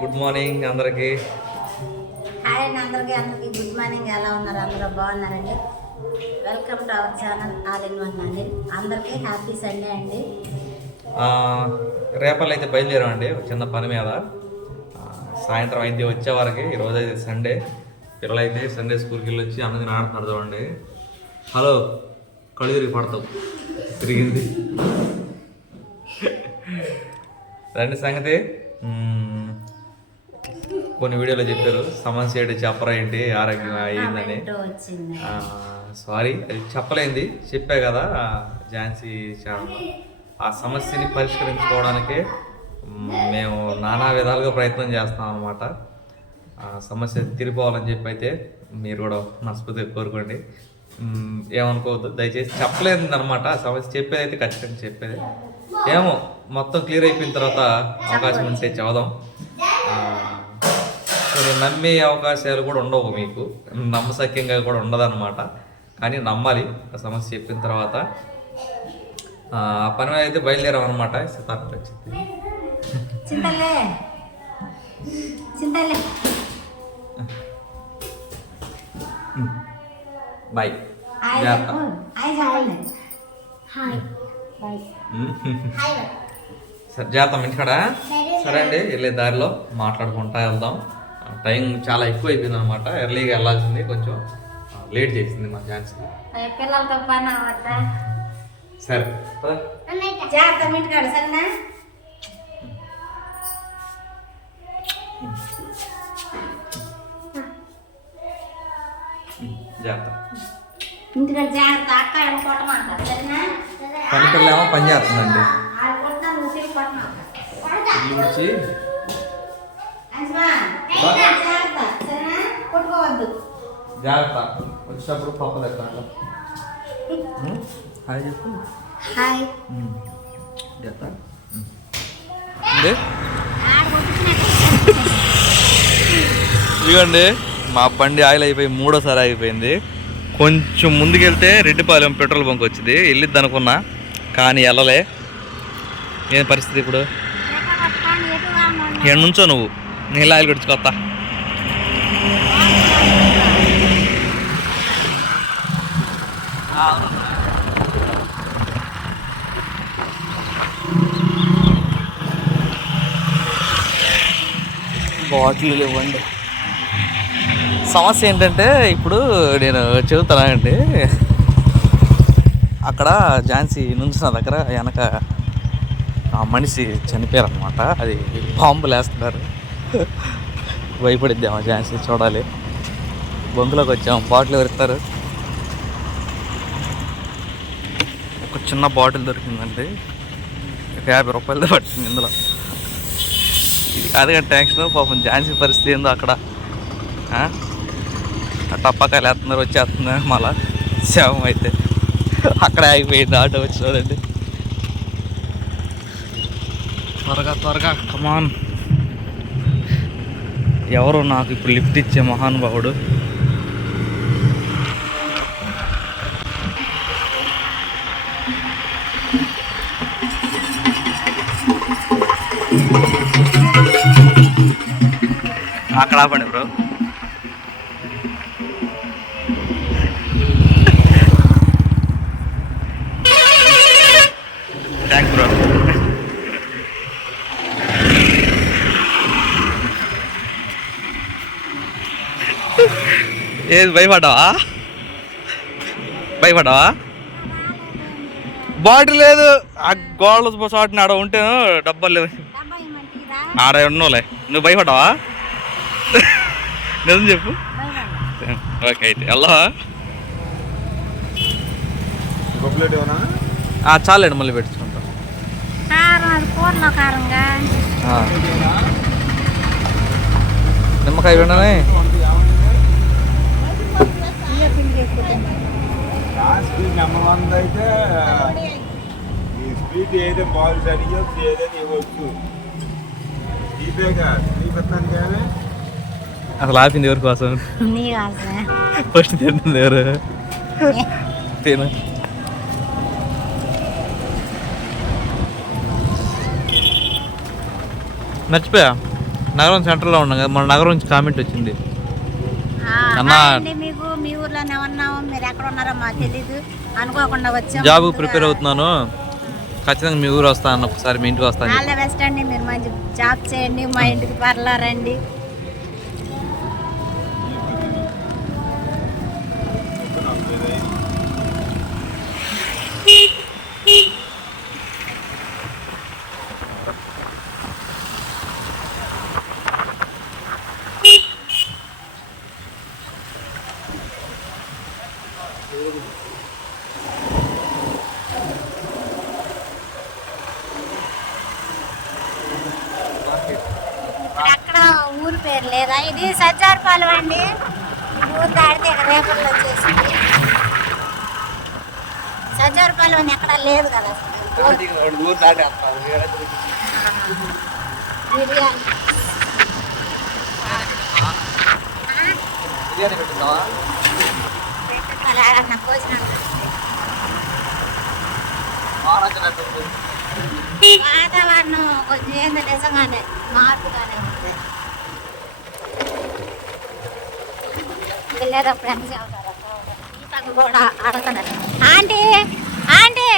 Good morning అందరికి. Hi అండి అందరికీ గుడ్ మార్నింగ్. ఎలా ఉన్నారు? అందరూ బాగున్నారండి. Welcome to our channel all in one అండి. అందరికీ హ్యాపీ సండే అండి. రేపల్లో అయితే బయలుదేరామండి చిన్న పని మీద. సాయంత్రం అయితే వచ్చేవారికి ఈరోజు అయితే సండే. పిల్లలైతే సండే స్కూల్కి వెళ్ళి వచ్చి అందరిని ఆడుతున్నారు చూడండి. హలో, కళ్ళు తిరిగి పడతావు, తిరిగింది రండి. సంగతి కొన్ని వీడియోలో చెప్పారు సమస్య ఏంటి చెప్పరా ఏంటి ఆరోగ్యం అయ్యిందని. సారీ, అది చెప్పలేంది, చెప్పా కదా ఝాన్సీ ఛానల్. ఆ సమస్యని పరిష్కరించుకోవడానికే మేము నానా విధాలుగా ప్రయత్నం చేస్తాం అన్నమాట. ఆ సమస్య తిరిగిపోవాలని చెప్పి అయితే మీరు కూడా మనస్ఫూర్తిగా కోరుకోండి. ఏమనుకోవద్దు దయచేసి. చెప్పలేదు అనమాట సమస్య, చెప్పేది అయితే ఖచ్చితంగా చెప్పేది. ఏమో మొత్తం క్లియర్ అయిపోయిన తర్వాత అవకాశం ఉంటే చదువుదాం. కొన్ని నమ్మే అవకాశాలు కూడా ఉండవు, మీకు నమ్మసక్యంగా కూడా ఉండదన్నమాట. కానీ నమ్మాలి. ఆ సమస్య చెప్పిన తర్వాత ఆ పని మీద అయితే బయలుదేరాం అనమాట. శతాబ్దం వచ్చింది. బాయ్, సరే జాగ్రత్త ఇంటికాడ. సరే అండి, వెళ్ళే దారిలో మాట్లాడుకుంటా వెళ్దాం. టైం చాలా ఎక్కువ అయిపోయింది అనమాట. ఎర్లీగా వెళ్ళాల్సింది, కొంచెం లేట్ చేసింది మా ఛాన్స్. పిల్లలతో పని అవ్వద్దా? సరే జాగ్రత్త ఇంటికాడ. సరేనా? జాగ్రత్త. ఇంటికాడ జాగ్రత్త. అక్క ఏమో కొట్టమంటారు. సరేనా? పని పిల్ల ఏమో పని చేస్తుందండి. వచ్చి జాగ్రత్త, వచ్చినప్పుడు పప్ప దగ్గర హాయ్ చెప్పు. హాయ్. ఇదిగోండి మా బండి ఆయిల్ అయిపోయి మూడోసారి ఆగిపోయింది. కొంచెం ముందుకెళ్తే రెడ్డిపాలెం పెట్రోల్ బంక్ వచ్చింది, వెళ్ళిద్ది అనుకున్నా కానీ వెళ్ళలే. ఏం పరిస్థితి ఇప్పుడు? ఇక్కడ నుంచో నువ్వు, నీళ్ళు ఆయిల్ కొట్టుకొస్తా. బాటిల్ ఇవ్వండి. సమస్య ఏంటంటే ఇప్పుడు నేను చెబుతానండి, అక్కడ ఝాన్సీ నుంచిన దగ్గర వెనక ఆ మనిషి చనిపోయారు అనమాట. అది బాంబులు వేస్తున్నారు. భయపడిద్దామా ఝాన్సీ, చూడాలి. బొంగులోకి వచ్చాము. బాటిల్ ఎవరిస్తారు? ఒక చిన్న బాటిల్ దొరికిందండి, 50 రూపాయలతో పట్టింది. ఇందులో ఇది కాదు కానీ ట్యాంక్స్. పాపం ఝాన్సీ పరిస్థితి ఏందో అక్కడ. టప్పాకాయలు వేస్తున్నారు, వచ్చేస్తున్నారు. మళ్ళా శవం అయితే అక్కడే ఆగిపోయింది. ఆటో వచ్చి చూడండి. త్వరగా త్వరగా కమాన్. ఎవరు నాకు ఇప్పుడు లిఫ్ట్ ఇచ్చే మహానుభావుడు? అక్కడ ఆపండి బ్రో. Thanks bro. ఏది భయపడ్డావా? భయపడ్డావా? బాటిల్ లేదు, ఆ గోడల చాటుని ఆడ ఉంటే డబ్బాలు లేవు. ఆడ ఉన్నోలే. నువ్వు భయపడ్డావా? నిజం చెప్పు. ఓకే అయితే వెళ్ళవా? చాలండి, మళ్ళీ పెట్టుకుంటాం. నిమ్మకాయ విననే. నెంబర్ 1 అయితే ఈ స్పీడ్ ఏదైతే బాల్ సరిగ్గా ఏదైతే ఇవ్వచ్చు. అసలు ఆపింది ఎవరి కోసం? ఫస్ట్ తింటుంది ఎవరు? తిన మర్చిపోయా. నగరం సెంటర్లో ఉన్నాం కదా, మన నగరం నుంచి కామెంట్ వచ్చింది. అన్నా. హాయ్ అండి, మీకు మీ ఊర్లోనే ఉన్నాము, మీరు ఎక్కడ ఉన్నారో మాకు తెలీదు, అనుకోకుండా వచ్చాము. జాబ్ ప్రిపేర్ అవుతున్నాను, ఖచ్చితంగా మీ ఊరు వస్తాను, ఒకసారి మీ ఇంటికి వస్తాను. ఆల్ ద బెస్ట్ అండి, మీరు మంచి జాబ్ చేయండి, మా ఇంటికి పర్లారండి. అక్కడ ఊరు పేరు లేదా? ఇది సజ్జారపాలెం అండి. ఊరు దాడితే ఇక్కడ రేపల్లో వచ్చేసింది. సజ్జారపాలెం అని ఎక్కడ లేదు కదా అసలు. బిర్యానీ పెట్టాలి, ఆడన్నా భోజనం వాతావరణం కొంచెం ఏందో నిజంగానే మార్పుగానే ఉంది. వెళ్ళేటప్పుడు ఎంత చదువుతారు ఈ పక్క కూడా అడుగుతున్నారు. ఆంటీ ఆంటీ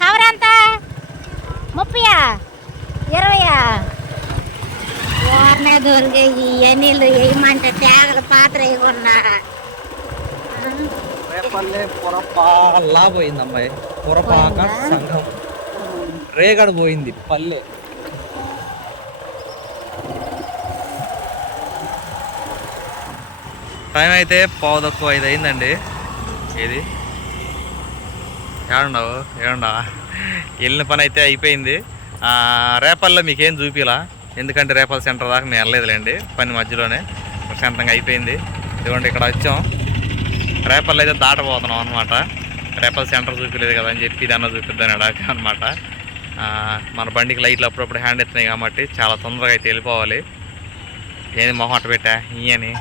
కవర్ ఎంత? 30, 20? ఓర్నే దొరికి ఈ ఎన్నీళ్ళు వేయమంటే తేగల పాత్ర వేయకున్నా పొరపాలా పోయింది అమ్మాయి, పొరపాక సంఘం రేగడ పోయింది పల్లె. టైం అయితే 4:05 అయిందండి. ఏది ఏడుండవు ఏడుండవా? వెళ్ళిన పని అయితే అయిపోయింది. రేపల్లో మీకేం చూపిలా, ఎందుకంటే రేపల్ సెంటర్ దాకా మేము వెళ్ళలేదులేండి, పని మధ్యలోనే ప్రశాంతంగా అయిపోయింది. ఇదిగోండి ఇక్కడ వచ్చాం, రేపల్లో అయితే దాటపోతున్నాం అనమాట. రేపల్ సెంటర్ చూపించలేదు కదా అని చెప్పి ఇదన్నా చూపిద్దాని అడాక అనమాట. మన బండికి లైట్లు అప్పుడప్పుడు హ్యాండ్ ఎత్తున్నాయి కాబట్టి చాలా తొందరగా అయితే వెళ్ళిపోవాలి. ఏంది మొహం అట్ట పెట్టా ఇయని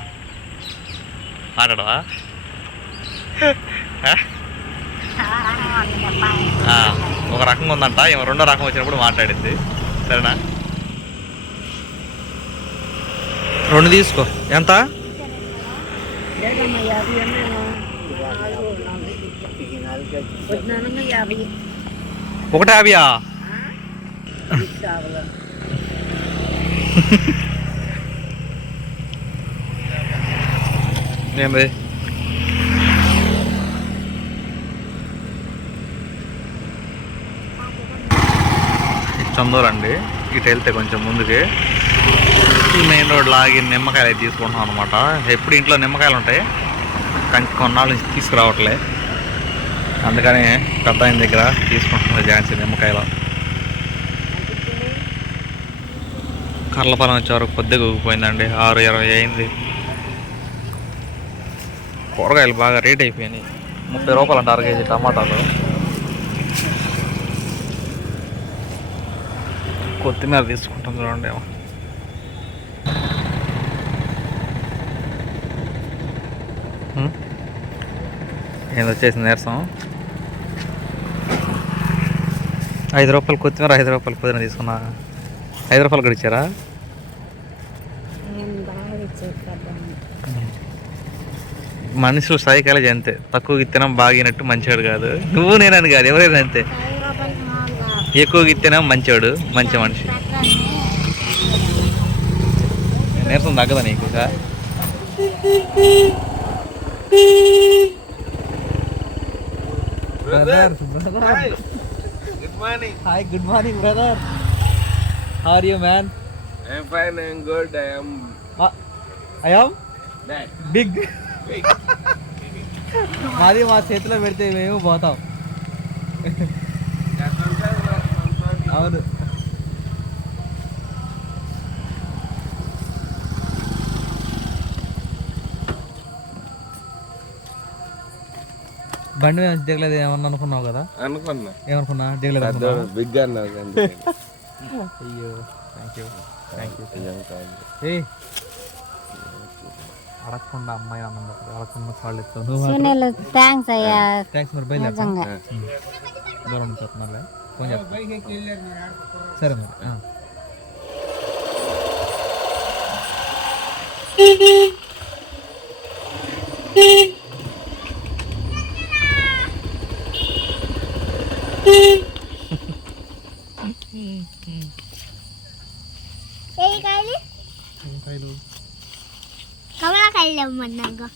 మాట్లాడవా? ఒక రకంగా ఉందంట, ఏమో రెండో రకం వచ్చినప్పుడు మాట్లాడింది. సరేనా? 2 తీసుకో. ఎంత? 150. ఏంది చందూరండి, ఇటు వెళ్తే కొంచెం ముందుకి ఈ మెయిన్ రోడ్ లాగి నిమ్మకాయలు అయితే తీసుకుంటున్నాం అనమాట. ఎప్పుడు ఇంట్లో నిమ్మకాయలు ఉంటాయి, కానీ కొన్నాళ్ళు నుంచి తీసుకురావట్లే, అందుకని పెద్ద ఆయన దగ్గర తీసుకుంటున్నాం ఝాన్సీ నిమ్మకాయలు. కర్లపాలెం వచ్చే వరకు కొద్దిగా ఊగిపోయిందండి, 6:20 అయింది. కూరగాయలు బాగా రేట్ అయిపోయినాయి, 30 రూపాయలు అంట 1 కేజీ టమాటాలు. కొత్తిమీర తీసుకుంటాం చూడండి. ఏది వచ్చేసి నీరసం. 5 రూపాయలు కొత్తిమీర, 5 రూపాయలు పుదీనా తీసుకున్నా. 5 రూపాయలు కూడా ఇచ్చారా? మనుషులు సైకాలజీ అంతే, తక్కువ ఇత్తనం బాగినట్టు మంచివాడు కాదు. నువ్వు నేనని కాదు, ఎవరైనా అంతే. ఎక్కువగా ఇత్తనం మంచివాడు, మంచి మనిషి. నీరసం తగ్గదా నీకు? Hi, good morning, brother. How are you, man? I am fine, I am good, I am I am bad. big. మాది మా చేతిలో పెడితే మేము పోతాం. అవును. బండి మీద దిగలేదు ఏమన్నా అనుకున్నావు కదా? అనుకున్నా. ఏమనుకున్నా? దిగలేదు. బిగ్ అన్నావు. అయ్యో, థ్యాంక్ యూ. అడగకుండా అమ్మాయి అన్నం అడగకుండా కాళ్ళు ఎత్తాను. థ్యాంక్స్ అయ్యా. థ్యాంక్స్. మరి బయలుదేరుతాను. దూరం చెప్తున్నా, ఫోన్ చేస్తాను. సరే మరి. కమలాకాయలు ఇవ్వమన్నాగా.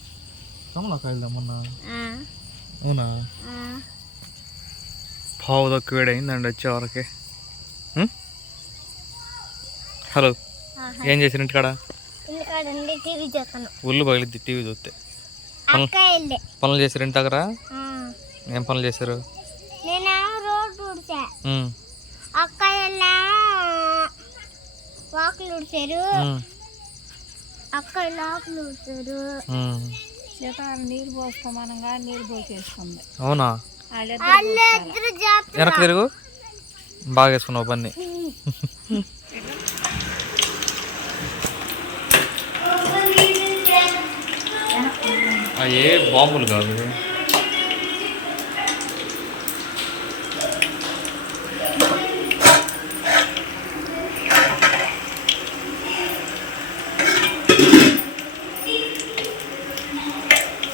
కమలాకాయలు తెమ్మన్నా? అవునా? పావు తక్కువ వేడైందండి వచ్చేవరకే. హలో, ఏం చేసారు ఇంటికాడ? టీవీ చూస్తాను. ఒళ్ళు పగిలిద్ది టీవీ చూస్తే. పనులు చేశారు ఇంటి దగ్గర? ఏం పనులు చేశారు? నేనేమో రోడ్డు ఉడిచా, అక్కడేమో వాకులు ఉడిచారు, అక్కడ లోపలు ఉడిచారు. నీరు పోసుకోమనగా నీరు పోసేసుకుంది. అవునా? వెనక్కి తిరుగు, బాగా వేసుకున్నావు పని. ఏ బాంబులు కాదు.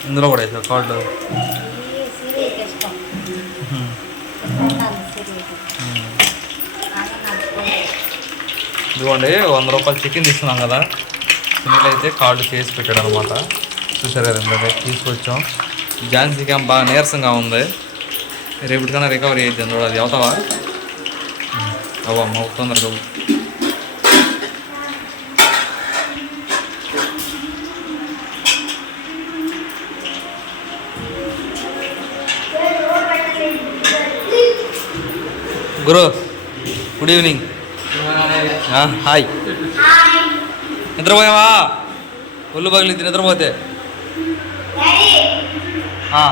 ఇందులో కూడా వేసావు కార్డు. ఇదిగోండి 100 రూపాయలు చికెన్ తీసుకున్నాం కదా, సునీల్ అయితే కార్డు చేసి పెట్టాడు అనమాట. చూసారు కదా, ఇందాక తీసుకొచ్చాం. ఝాన్సీ క్యాంప్ బాగా నీరసంగా ఉంది, రేపటికన్నా రికవరీ అయితే చూడాలి. అవుతావా? అవ్వమ్మ తొందరగా. గురు, గుడ్ ఈవినింగ్. హాయ్. నిద్రపోయావా? ఒళ్ళు పగిలిద్ది నిద్రపోతే.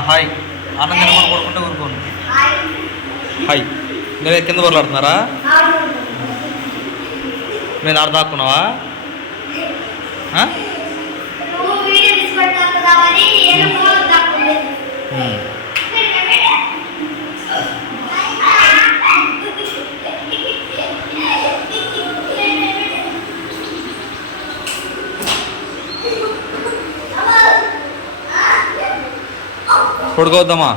హాయ్. ఆనంద నిర్మాణం కొడుకుంటే ఊరుకోండి. హాయ్. మీరే కింద బొరలాడుతున్నారా? నేను ఆడ దాక్కున్నావా? పడుకోవద్దామా?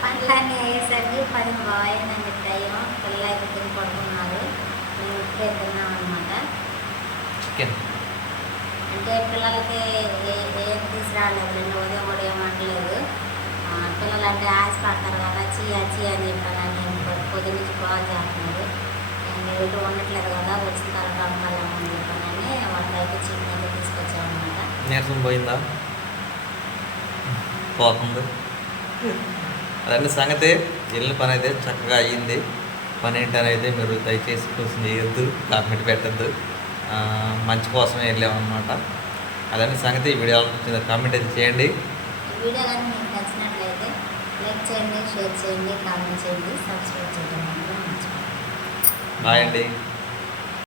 పనులన్నీ అయ్యేసరికి 10 బాగుందండి టైం. పిల్లలు అయితే తిని పడుకున్నారు, మేము ఇప్పుడే తిన్నాం అనమాట. అంటే పిల్లలకి ఏం తీసుకురాలేదు, ఉదయం కూడా ఏమంటలేదు. పిల్లలు అంటే ఆశపడతారు కదా, చీయా అని చెప్పాను. నేను పొద్దు నుంచి కాల్ చేస్తున్నారు, నేను ఎటు ఉండట్లేదు కదా, వచ్చిన తర్వాత అమ్మాలని చెప్పానని వాళ్ళకి అయితే చికెన్ అయితే తీసుకొచ్చామన్నమాట. నీరసం పోయిందా? పోతుంది. అదండి సంగతి. వెళ్ళిన పని అయితే చక్కగా అయ్యింది. పని ఏంటని అయితే మీరు దయచేసి కోసం చేయొద్దు, కామెంట్ పెట్టద్దు. మంచి కోసమే వెళ్ళామన్నమాట. అదండి సంగతి. ఈ వీడియో కామెంట్ అయితే చేయండి. వీడియో కానీ మీకు నచ్చినట్లయితే లైక్ చేయండి, షేర్ చేయండి, కామెంట్ చేయండి, సబ్స్క్రైబ్ చేయడం మాత్రం మర్చిపోండి. బాయ్ అండి.